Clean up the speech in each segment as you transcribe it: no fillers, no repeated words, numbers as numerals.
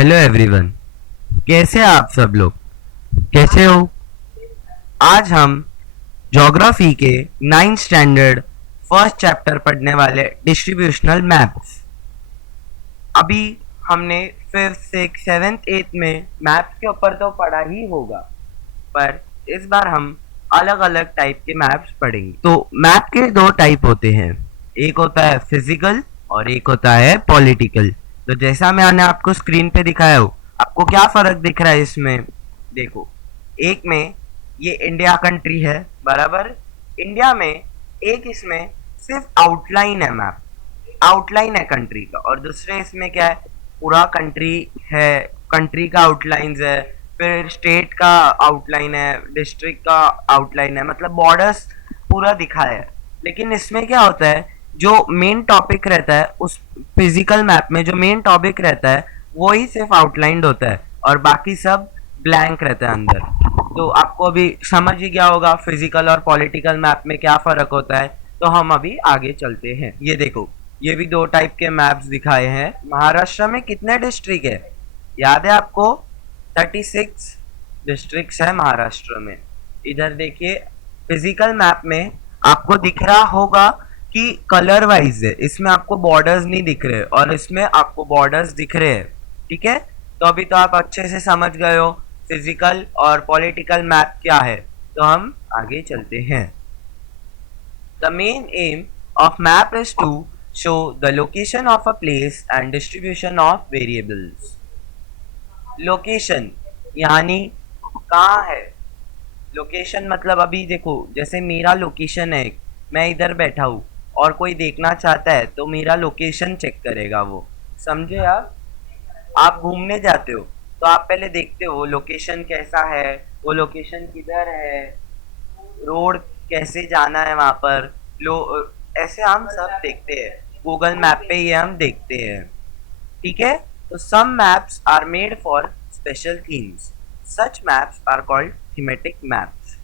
Hello everyone. कैसे आप सब लोग कैसे हो? आज हम ज्योग्राफी के 9th स्टैंडर्ड फर्स्ट चैप्टर पढ़ने वाले डिस्ट्रीब्यूशनल मैप्स। अभी हमने फिफ्थ सिक्स सेवेंथ एथ में मैप्स के ऊपर तो पढ़ा ही होगा, पर इस बार हम अलग अलग टाइप के मैप्स पढ़ेंगे। तो मैप के दो टाइप होते हैं, एक होता है फिजिकल और एक होता है पॉलिटिकल। तो जैसा मैंने आपको स्क्रीन पे दिखाया हो, आपको क्या फर्क दिख रहा है इसमें? देखो, एक में ये इंडिया कंट्री है, बराबर। इंडिया में एक इसमें सिर्फ आउटलाइन है, मैप आउटलाइन है कंट्री का, और दूसरे इसमें क्या है, पूरा कंट्री है, कंट्री का आउटलाइंस है, फिर स्टेट का आउटलाइन है, डिस्ट्रिक्ट का आउटलाइन है, मतलब बॉर्डर्स पूरा दिखाया है। लेकिन इसमें क्या होता है, जो मेन टॉपिक रहता है उस फिजिकल मैप में, जो मेन टॉपिक रहता है वो ही सिर्फ आउटलाइंड होता है और बाकी सब ब्लैंक रहता है अंदर। तो आपको अभी समझ ही गया होगा फिजिकल और पॉलिटिकल मैप में क्या फर्क होता है। तो हम अभी आगे चलते हैं। ये देखो, ये भी दो टाइप के मैप्स दिखाए हैं। महाराष्ट्र में कितने डिस्ट्रिक्ट है याद है आपको? 36 डिस्ट्रिक्ट्स है महाराष्ट्र में। इधर देखिए, फिजिकल मैप में आपको दिख रहा होगा कि कलर वाइज है, इसमें आपको बॉर्डर्स नहीं दिख रहे और इसमें आपको बॉर्डर्स दिख रहे हैं। ठीक है, तो अभी तो आप अच्छे से समझ गए हो फिजिकल और पॉलिटिकल मैप क्या है। तो हम आगे चलते हैं। The main aim of map is to show the location of a place and distribution of variables. Location यानी कहाँ है। लोकेशन मतलब अभी देखो, जैसे मेरा लोकेशन है, मैं इधर बैठा हूँ और कोई देखना चाहता है तो मेरा लोकेशन चेक करेगा वो, समझे आप घूमने जाते हो तो आप पहले देखते हो लोकेशन कैसा है, वो लोकेशन किधर है, रोड कैसे जाना है वहां पर, लो ऐसे हम सब देखते हैं, गूगल मैप पे ये हम देखते हैं। ठीक है, तो some maps are made for special themes, such maps are called thematic maps.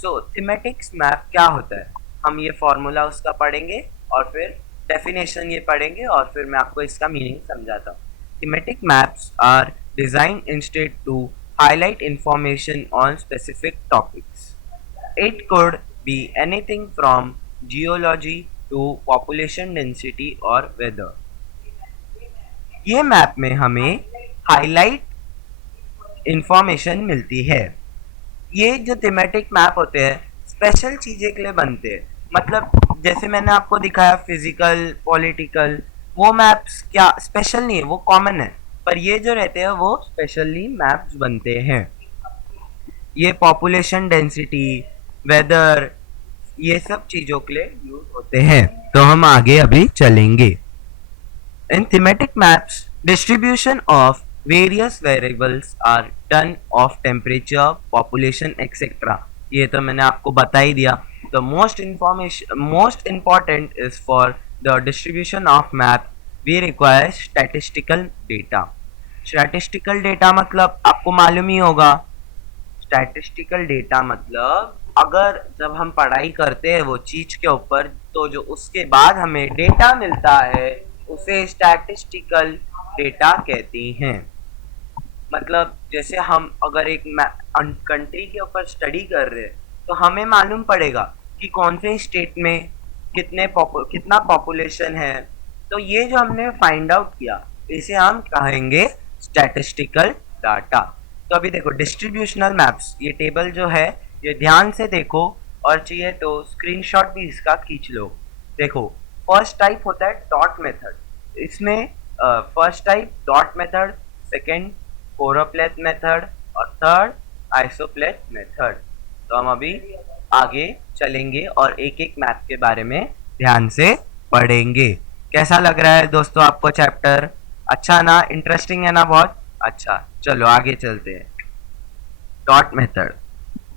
So thematics map क्या होता है, हम ये फॉर्मूला उसका पढ़ेंगे और फिर डेफिनेशन ये पढ़ेंगे और फिर मैं आपको इसका मीनिंग समझाता हूँ। Thematic maps are designed instead to highlight information on specific topics. It could be anything from geology to population density or weather. ये मैप में हमें हाईलाइट इंफॉर्मेशन मिलती है। ये जो थीमेटिक मैप होते हैं स्पेशल चीजें के लिए बनते हैं, मतलब जैसे मैंने आपको दिखाया फिजिकल पॉलिटिकल, वो मैप्स क्या स्पेशल नहीं है, वो कॉमन है, पर ये जो रहते हैं वो स्पेशली मैप्स बनते हैं। ये पॉपुलेशन डेंसिटी, वेदर, ये सब चीजों के लिए यूज होते हैं। तो हम आगे अभी चलेंगे। इन thematic maps distribution of various variables are done of temperature, population, etc. ये तो मैंने आपको बता ही दिया। The most important is for the distribution of map we require statistical data. Statistical data मतलब आपको मालूम ही होगा, statistical data मतलब अगर जब हम पढ़ाई करते हैं वो चीज के ऊपर, तो जो उसके बाद हमें डेटा मिलता है उसे स्टैटिस्टिकल डेटा कहते हैं। मतलब जैसे हम अगर एक कंट्री के ऊपर स्टडी कर रहे हैं तो हमें मालूम पड़ेगा कि कौन से स्टेट में कितना पॉपुलेशन है। तो ये जो हमने फाइंड आउट किया इसे हम कहेंगे स्टैटिस्टिकल डाटा। तो अभी देखो डिस्ट्रीब्यूशनल मैप्स, ये टेबल जो है ये ध्यान से देखो और चाहिए तो स्क्रीनशॉट भी इसका खींच लो। देखो, फर्स्ट टाइप होता है डॉट मेथड, इसमें first type dot method, second choropleth method और थर्ड आइसोप्लेथ मेथड। तो हम अभी आगे चलेंगे और एक एक मैप के बारे में ध्यान से पढ़ेंगे। कैसा लग रहा है दोस्तों आपको चैप्टर? अच्छा ना, इंटरेस्टिंग है ना बहुत? अच्छा, चलो आगे चलते हैं। Dot method.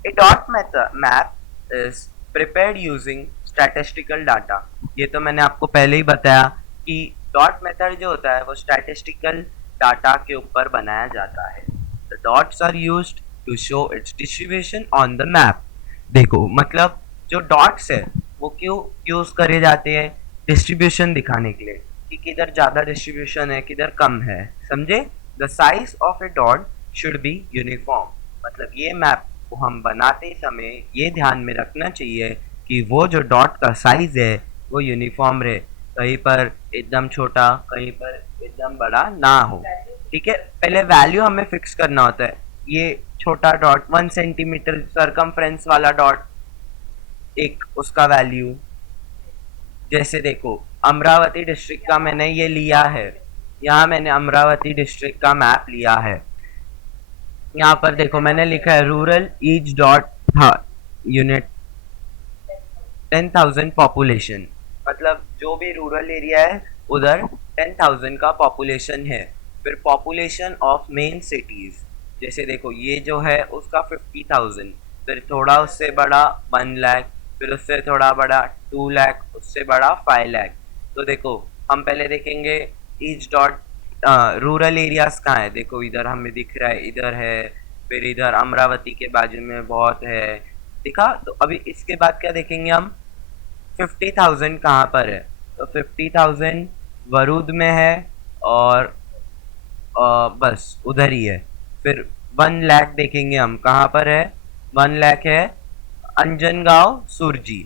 A dot method map is prepared using statistical data. ये तो मैंने आपको पहले ही बताया कि डॉट मेथड जो होता है वो स्टैटिस्टिकल डाटा के ऊपर बनाया जाता है। The dots are used to show its distribution on the map. देखो, मतलब जो डॉट्स है वो क्यों यूज करे जाते हैं? डिस्ट्रीब्यूशन दिखाने के लिए कि किधर ज्यादा डिस्ट्रीब्यूशन है किधर कम है, समझे? The size of A dot should be uniform, मतलब ये मैप को हम बनाते समय ये ध्यान में रखना चाहिए कि वो जो डॉट का साइज है वो यूनिफॉर्म रहे, कहीं पर एकदम छोटा कहीं पर एकदम बड़ा ना हो। ठीक है, पहले वैल्यू हमें फिक्स करना होता है। ये छोटा डॉट 1 सेंटीमीटर सरकमफ्रेंस वाला डॉट, एक उसका वैल्यू, जैसे देखो अमरावती डिस्ट्रिक्ट का मैंने ये लिया है, यहाँ मैंने अमरावती डिस्ट्रिक्ट का मैप लिया है। यहाँ पर देखो मैंने लिखा है rural each dot unit 10,000 population, मतलब जो भी रूरल एरिया है उधर 10,000 का पॉपुलेशन है। फिर पॉपुलेशन ऑफ मेन सिटीज, जैसे देखो ये जो है उसका 50,000, फिर थोड़ा उससे बड़ा 1 लाख, फिर उससे थोड़ा बड़ा 2 लाख, उससे बड़ा 5 लाख। तो देखो हम पहले देखेंगे ईच डॉट रूरल एरियाज कहाँ है। देखो इधर हमें दिख रहा है, इधर है, फिर इधर अमरावती के बाजू में बहुत है, दिखा। तो अभी इसके बाद क्या देखेंगे हम, 50,000 कहाँ पर है, तो 50,000 वरुद में है और बस उधर ही है। फिर 1 लाख देखेंगे हम कहाँ पर है, 1 लाख है अंजनगांव सुरजी।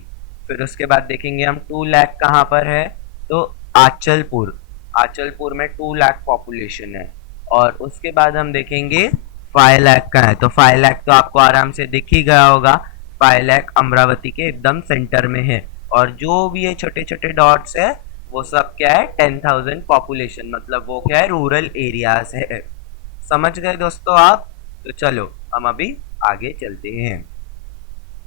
फिर उसके बाद देखेंगे हम 2 लाख कहाँ पर है, तो आचलपुर, आचलपुर में 2 लाख पॉपुलेशन है। और उसके बाद हम देखेंगे 5 लाख का है, तो 5 लाख तो आपको आराम से दिख ही गया होगा, 5 लाख अमरावती के एकदम सेंटर में है। और जो भी ये छोटे छोटे डॉट्स है वो सब क्या है, 10,000 पॉपुलेशन, मतलब वो क्या है, रूरल एरियाज है। समझ गए दोस्तों आप? तो चलो हम अभी आगे चलते हैं।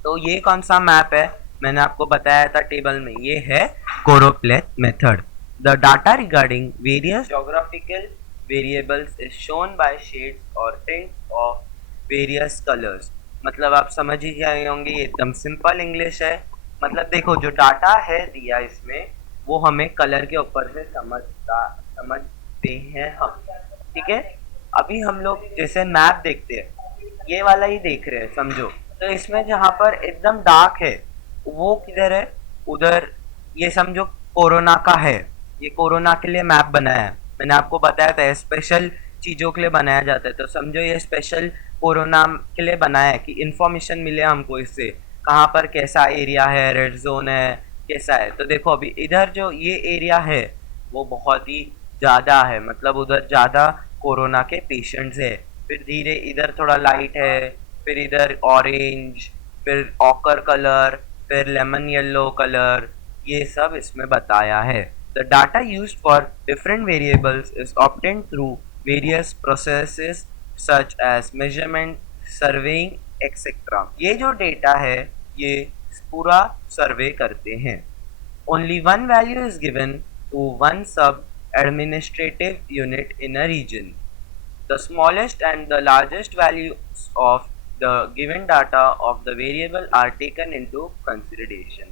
तो ये कौन सा मैप है, मैंने आपको बताया था टेबल में, ये है choropleth method. The data regarding various geographical variables is shown by shades और टिंट्स ऑफ वेरियस कलर्स, मतलब आप समझ ही गए होंगे, ये एकदम सिंपल इंग्लिश है। मतलब देखो जो डाटा है दिया इसमें वो हमें कलर के ऊपर से समझते हैं हम। ठीक है, अभी हम लोग जैसे मैप देखते हैं, ये वाला ही देख रहे हैं समझो, तो इसमें जहाँ पर एकदम डार्क है वो किधर है, उधर, ये समझो कोरोना का है, ये कोरोना के लिए मैप बनाया है, मैंने आपको बताया था स्पेशल चीज़ों के लिए बनाया जाता है। तो समझो ये स्पेशल कोरोना के लिए बनाया है कि इंफॉर्मेशन मिले हमको इससे, कहाँ पर कैसा एरिया है, रेड जोन है, कैसा है। तो देखो अभी इधर जो ये एरिया है वो बहुत ही ज़्यादा है, मतलब उधर ज़्यादा कोरोना के पेशेंट्स है। फिर धीरे इधर थोड़ा लाइट है, फिर इधर ऑरेंज, फिर ऑकर कलर, फिर लेमन येलो कलर, ये सब इसमें बताया है। The data used for different variables is obtained through various processes such as measurement, surveying etcetera. ये जो डेटा है ये पूरा सर्वे करते हैं। Only one value is given to one sub administrative unit in a region. The smallest and the largest values of the given data of the variable are taken into consideration.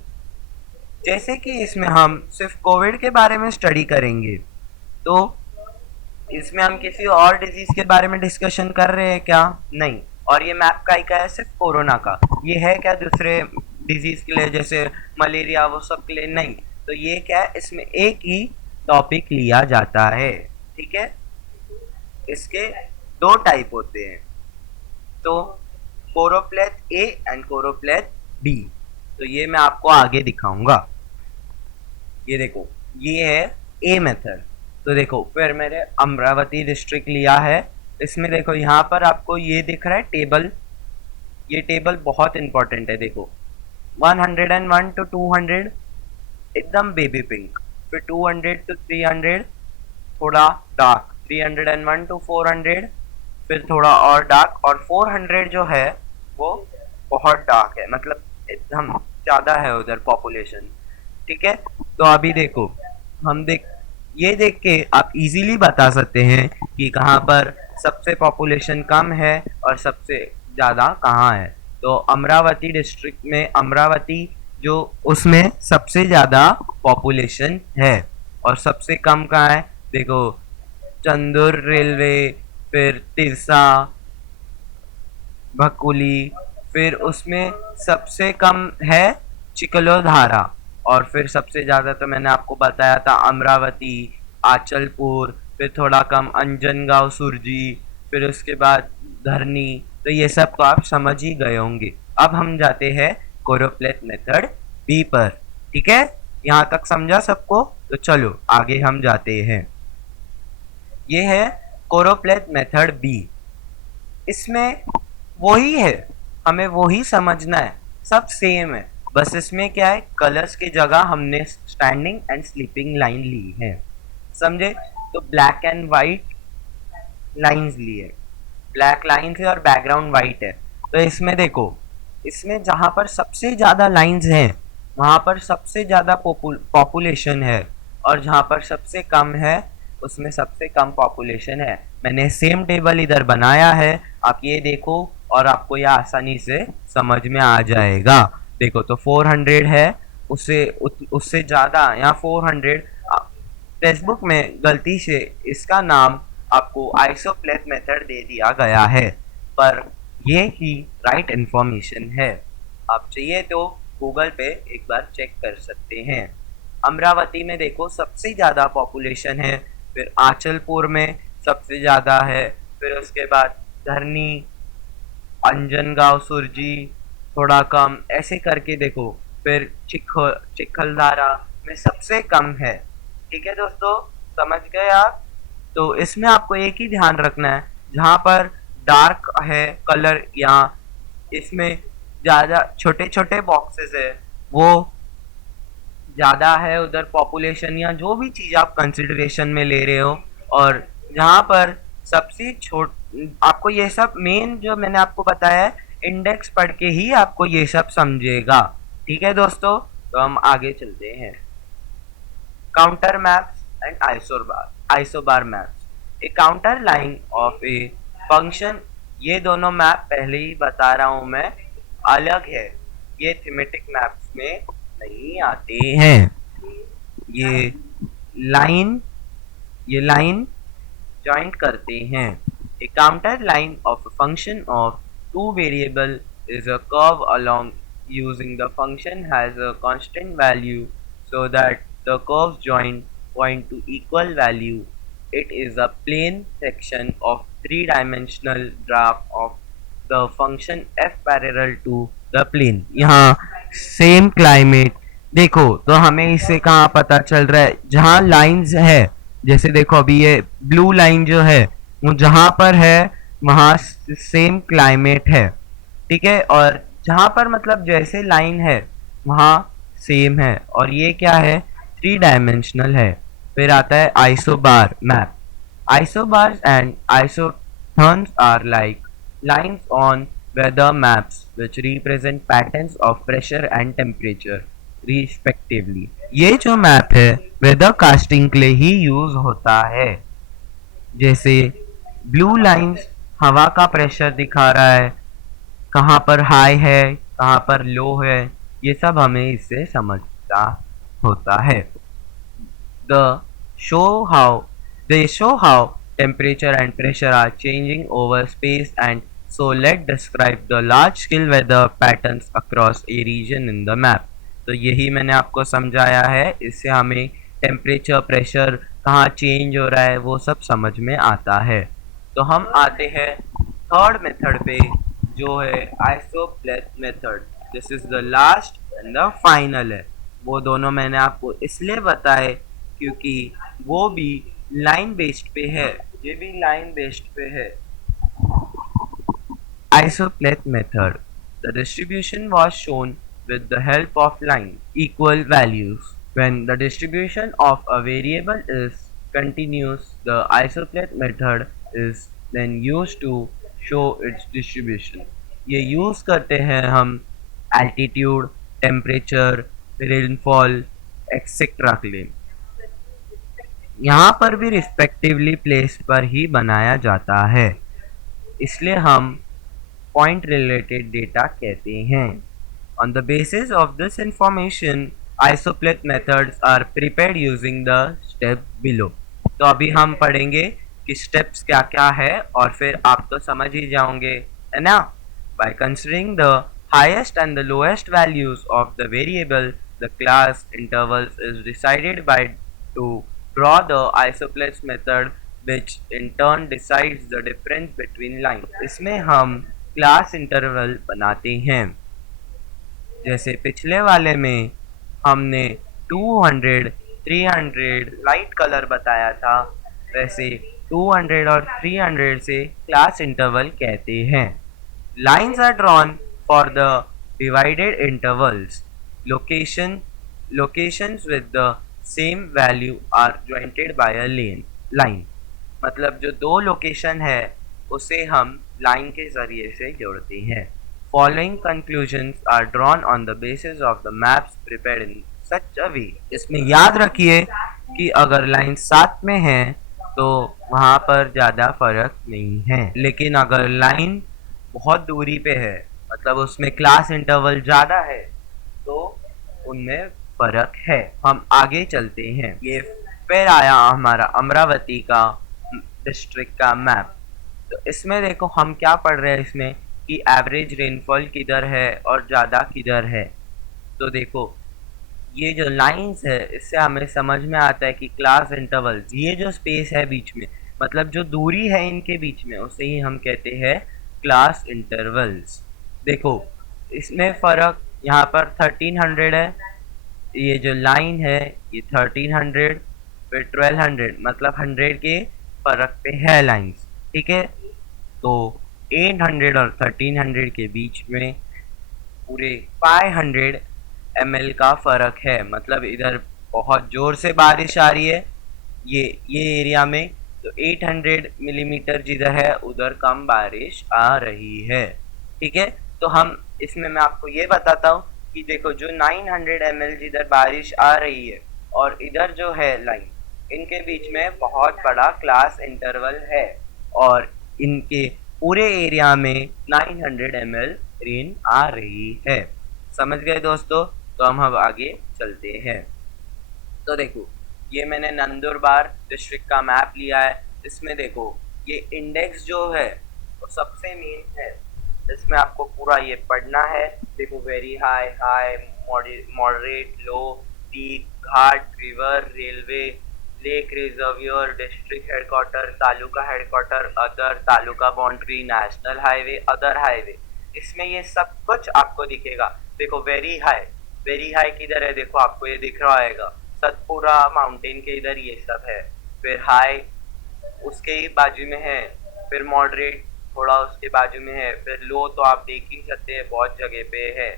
जैसे कि इसमें हम सिर्फ Covid के बारे में study करेंगे, तो इसमें हम किसी और डिजीज के बारे में डिस्कशन कर रहे हैं क्या? नहीं। और ये मैप का ही क्या है, सिर्फ कोरोना का, ये है क्या दूसरे डिजीज के लिए जैसे मलेरिया वो सब के लिए? नहीं। तो ये क्या है, इसमें एक ही टॉपिक लिया जाता है। ठीक है, इसके 2 टाइप होते हैं, तो कोरोप्लेथ ए एंड कोरोप्लेथ बी। तो ये मैं आपको आगे दिखाऊंगा। ये देखो ये है ए मेथड। तो देखो फिर मैंने अमरावती डिस्ट्रिक्ट लिया है, इसमें देखो यहाँ पर आपको ये दिख रहा है टेबल, ये टेबल बहुत इंपॉर्टेंट है। देखो 101 to 200 एकदम बेबी पिंक, फिर 200 to 300 थोड़ा डार्क, 301 to 400 फिर थोड़ा और डार्क, और 400 जो है वो बहुत डार्क है, मतलब एकदम ज़्यादा है उधर पॉपुलेशन। ठीक है, तो अभी देखो हम ये देख के आप इजीली बता सकते हैं कि कहाँ पर सबसे पॉपुलेशन कम है और सबसे ज़्यादा कहाँ है। तो अमरावती डिस्ट्रिक्ट में अमरावती जो उसमें सबसे ज़्यादा पॉपुलेशन है, और सबसे कम कहाँ है, देखो चंदूर रेलवे, फिर तिरसा, भकुली, फिर उसमें सबसे कम है चिकलोधारा, और फिर सबसे ज़्यादा तो मैंने आपको बताया था अमरावती, आचलपुर, फिर थोड़ा कम अंजनगांव सुरजी, फिर उसके बाद धरनी। तो ये सब तो आप समझ ही गए होंगे। अब हम जाते हैं कोरोप्लेथ मेथड बी पर। ठीक है, यहाँ तक समझा सबको? तो चलो आगे हम जाते हैं। ये है कोरोप्लेथ मेथड बी। इसमें वही है, हमें वही समझना है, सब सेम है। बस इसमें क्या है, कलर्स की जगह हमने स्टैंडिंग एंड स्लीपिंग लाइन ली है, समझे? तो ब्लैक एंड वाइट लाइंस ली है, ब्लैक लाइंस है और बैकग्राउंड वाइट है। तो इसमें देखो, इसमें जहां पर सबसे ज्यादा लाइंस हैं वहां पर सबसे ज्यादा पॉपुलेशन है, और जहां पर सबसे कम है उसमें सबसे कम पॉपुलेशन है। मैंने सेम टेबल इधर बनाया है, आप ये देखो और आपको यह आसानी से समझ में आ जाएगा। देखो तो 400 है, उससे ज्यादा यहाँ 400। टेक्स्ट में गलती से इसका नाम आपको आइसोप्लेथ मेथड दे दिया गया है, पर ये ही राइट इंफॉर्मेशन है। आप चाहिए तो गूगल पे एक बार चेक कर सकते हैं। अमरावती में देखो सबसे ज़्यादा पॉपुलेशन है, फिर आंचलपुर में सबसे ज़्यादा है, फिर उसके बाद धरनी, अंजनगांव सुरजी थोड़ा कम, ऐसे करके देखो। फिर चिखलदारा में सबसे कम है। ठीक है दोस्तों, समझ गए आप? तो इसमें आपको एक ही ध्यान रखना है, जहाँ पर डार्क है कलर या इसमें ज़्यादा छोटे छोटे बॉक्सेस है वो ज़्यादा है, उधर पॉपुलेशन या जो भी चीज़ आप कंसिडरेशन में ले रहे हो। और जहाँ पर सबसे छोट आपको ये सब मेन जो मैंने आपको बताया है, इंडेक्स पढ़ के ही आपको ये सब समझेगा। ठीक है दोस्तों, तो हम आगे चलते हैं। Counter maps and isobar maps. A contour line of a function, ये दोनों मैप पहले ही बता रहा हूं मैं, अलग है, ये थीमेटिक मैप्स में नहीं आते हैं। ये लाइन ज्वाइंट करते हैं। A contour line of a function of two variable is a curve along using the function has a constant value so that the curves join point to equal value. It is a plane section of three-dimensional graph of the function f parallel to the plane. यहाँ same climate देखो तो हमें इससे कहाँ पता चल रहा है, जहाँ लाइंस है, जैसे देखो अभी ये ब्लू लाइन जो है वो जहाँ पर है वहाँ सेम क्लाइमेट है। ठीक है, और जहाँ पर मतलब जैसे लाइन है वहाँ सेम है, और ये क्या है, थ्री डायमेंशनल है। फिर आता है isobar map. Isobars and isotherms are like lines on weather maps which represent patterns of pressure and temperature respectively. ये जो मैप है वेदर कास्टिंग के लिए ही यूज होता है। जैसे ब्लू लाइंस हवा का प्रेशर दिखा रहा है, कहाँ पर हाई है कहाँ पर लो है, ये सब हमें इससे समझता होता है। The show how they show how temperature and pressure are changing over space, and so let's describe the large scale weather patterns across a region in the map. तो यही मैंने आपको समझाया है, इससे हमें टेम्परेचर प्रेशर कहाँ चेंज हो रहा है वो सब समझ में आता है। तो हम आते हैं थर्ड मेथड पे जो है isopleth method. This is the last and the final है। वो दोनों मैंने आपको इसलिए बताए क्योंकि वो भी लाइन बेस्ड पे है, ये भी लाइन बेस्ड पे है। Isopleth method. The distribution was shown with the help of line equal values. When the distribution of a variable is continuous, the isopleth method is then used to show its distribution. ये use करते हैं हम altitude, temperature, rainfall, etc. के लिए। यहाँ पर भी respectively place पर ही बनाया जाता है, इसलिए हम पॉइंट रिलेटेड डेटा कहते हैं। On the basis of this information isopleth methods are prepared using the step below. तो अभी हम पढ़ेंगे कि स्टेप्स क्या क्या है और फिर आप तो समझ ही जाओगे, है ना? By considering the highest and the lowest values of the variable, the class intervals is decided by two draw the isoplex method which in turn decides the difference between lines। इसमें हम क्लास इंटरवल बनाते हैं। जैसे पिछले वाले में हमने 200, 300 light colour बताया था, वैसे 200 और 300 से क्लास इंटरवल कहते हैं। Lines are drawn for the divided intervals. Locations with the same value are jointed by a line। मतलब जो दो लोकेशन है उसे हम लाइन के जरिए से जोड़ते हैं। Following conclusions are drawn on the basis of the maps prepared in such a way। इसमें याद रखिए कि अगर लाइन साथ में है तो वहाँ पर ज़्यादा फर्क नहीं है, लेकिन अगर लाइन बहुत दूरी पे है मतलब उसमें क्लास इंटरवल ज़्यादा है तो उनमें फर्क है। हम आगे चलते हैं। ये फिर आया हमारा अमरावती का डिस्ट्रिक्ट का मैप। तो इसमें देखो हम क्या पढ़ रहे हैं इसमें कि एवरेज रेनफॉल किधर है और ज़्यादा किधर है। तो देखो ये जो लाइंस है इससे हमें समझ में आता है कि क्लास इंटरवल्स, ये जो स्पेस है बीच में मतलब जो दूरी है इनके बीच में उसे ही हम कहते हैं क्लास इंटरवल्स। देखो इसमें फ़र्क यहाँ पर 1300 है, ये जो लाइन है ये 1300 फिर 1200 मतलब 100 के फ़र्क पे है लाइंस, ठीक है। तो 800 और 1300 के बीच में पूरे 500 ml का फ़र्क है। मतलब इधर बहुत ज़ोर से बारिश आ रही है ये एरिया में, तो 800 मिलीमीटर जिधर है उधर कम बारिश आ रही है, ठीक है। तो हम इसमें मैं आपको ये बताता हूँ कि देखो जो 900 ml जिधर बारिश आ रही है और इधर जो है लाइन, इनके बीच में बहुत बड़ा क्लास इंटरवल है और इनके पूरे एरिया में 900 ml रेन आ रही है। समझ गए दोस्तों? तो हम अब आगे चलते हैं। तो देखो ये मैंने नंदुरबार डिस्ट्रिक्ट का मैप लिया है। इसमें देखो ये इंडेक्स जो है वो सबसे मेन है, इसमें आपको पूरा ये पढ़ना है। देखो very high, high, moderate, low, peak, ghat, river, railway, lake reservoir, district headquarter, taluka headquarter, other, taluka boundary, national highway, other highway. इसमें ये सब कुछ आपको दिखेगा। देखो वेरी हाई किधर है, देखो आपको ये दिख रहा होगा सतपुरा माउंटेन के इधर ये सब है। फिर हाई उसके ही बाजू में है, फिर मॉडरेट थोड़ा उसके बाजू में है, फिर लो तो आप देख ही सकते हैं बहुत जगह पे है।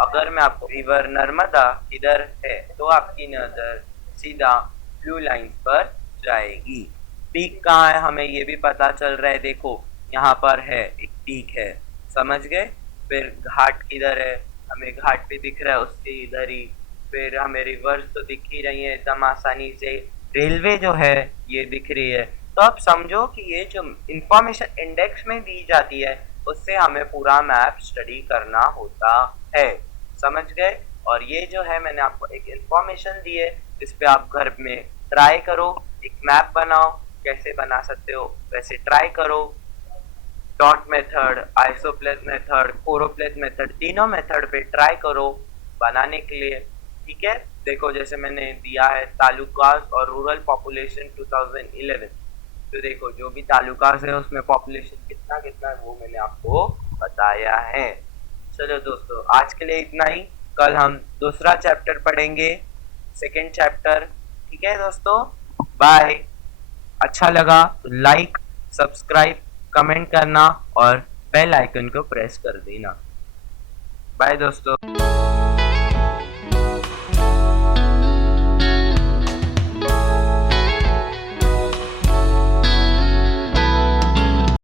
अगर मैं आपको रिवर नर्मदा किधर है तो आपकी नज़र सीधा ब्लू लाइन पर जाएगी। पीक कहाँ है हमें ये भी पता चल रहा है, देखो यहाँ पर है एक पीक है, समझ गए। फिर घाट किधर है, हमें घाट भी दिख रहा है उसके इधर ही। फिर हमें रिवर्स तो दिख ही रही है एकदम आसानी से। रेलवे जो है ये दिख रही है। तो आप समझो कि ये जो इंफॉर्मेशन इंडेक्स में दी जाती है उससे हमें पूरा मैप स्टडी करना होता है, समझ गए। और ये जो है मैंने आपको एक इंफॉर्मेशन दी है, इस पे आप घर में ट्राई करो, एक मैप बनाओ, कैसे बना सकते हो वैसे ट्राई करो। डॉट मेथड, आइसोप्लेस मेथड, कोरोप्लेस मेथड, तीनों मेथड पे ट्राई करो बनाने के लिए, ठीक है। देखो जैसे मैंने दिया है तालुकास और रूरल पॉपुलेशन 2011, तो देखो जो भी तालुकास है उसमें पॉपुलेशन कितना कितना है वो मैंने आपको बताया है। चलो दोस्तों आज के लिए इतना ही, कल हम दूसरा चैप्टर पढ़ेंगे, सेकेंड चैप्टर, ठीक है दोस्तों। बाय। अच्छा लगा तो लाइक, सब्सक्राइब, कमेंट करना और बेल आइकन को प्रेस कर देना। बाय दोस्तों।